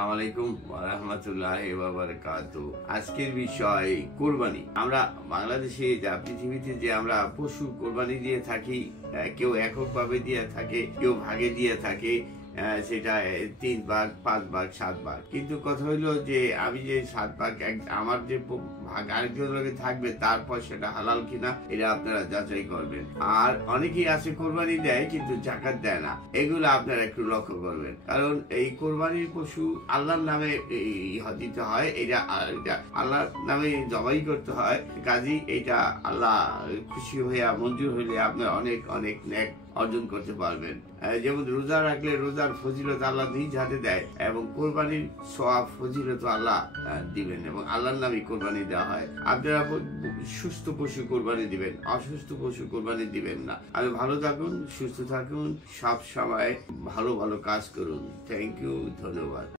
আসসালামু আলাইকুম ওয়া রাহমাতুল্লাহি ওয়া বারাকাতুহু। আজকের বিষয় কুরবানি। আমরা বাংলাদেশে যা পৃথিবীতে যে আমরা পশু কুরবানি দিয়ে থাকি, কেউ এককভাবে দিয়ে থাকে, কেউ ভাগে দিয়ে থাকে, সেটা 3 ভাগ, 5 ভাগ, 7 ভাগ। কিন্তু কথা হইলো যে আমি যে 7 ভাগ আমার যে ভাগ আরেকজনের লগে থাকবে, তারপর সেটা হালাল কিনা এটা আপনারা যাচাই করবেন। আর অনেকেই আছে কোরবানি দেয় কিন্তু জাকাত দেয় না, এগুলো আপনারা একটু লক্ষ্য করবেন। কারণ এই কোরবানির পশু আল্লাহর নামে দিতে হয়, এটা আল্লাহর নামে জবাই করতে হয়। কাজী এটা আল্লাহ খুশি হইয়া মঞ্জুর হইলে আপনার অনেক অনেক নেক অর্জন করতে পারবেন। যেমন রোজা রাখলে রোজার ফজিলত আল্লাহ নিজ হাতে দেয়, এবং কোরবানির সওয়াব ফজিলত আল্লাহ দিবেন, এবং আল্লাহর নামে কোরবানি দেওয়া হয়। আপনারা সুস্থ পশু কোরবানি দিবেন, অসুস্থ পশু কোরবানি দিবেন না। আর ভালো থাকুন, সুস্থ থাকুন, সব সময় ভালো ভালো কাজ করুন। থ্যাংক ইউ, ধন্যবাদ।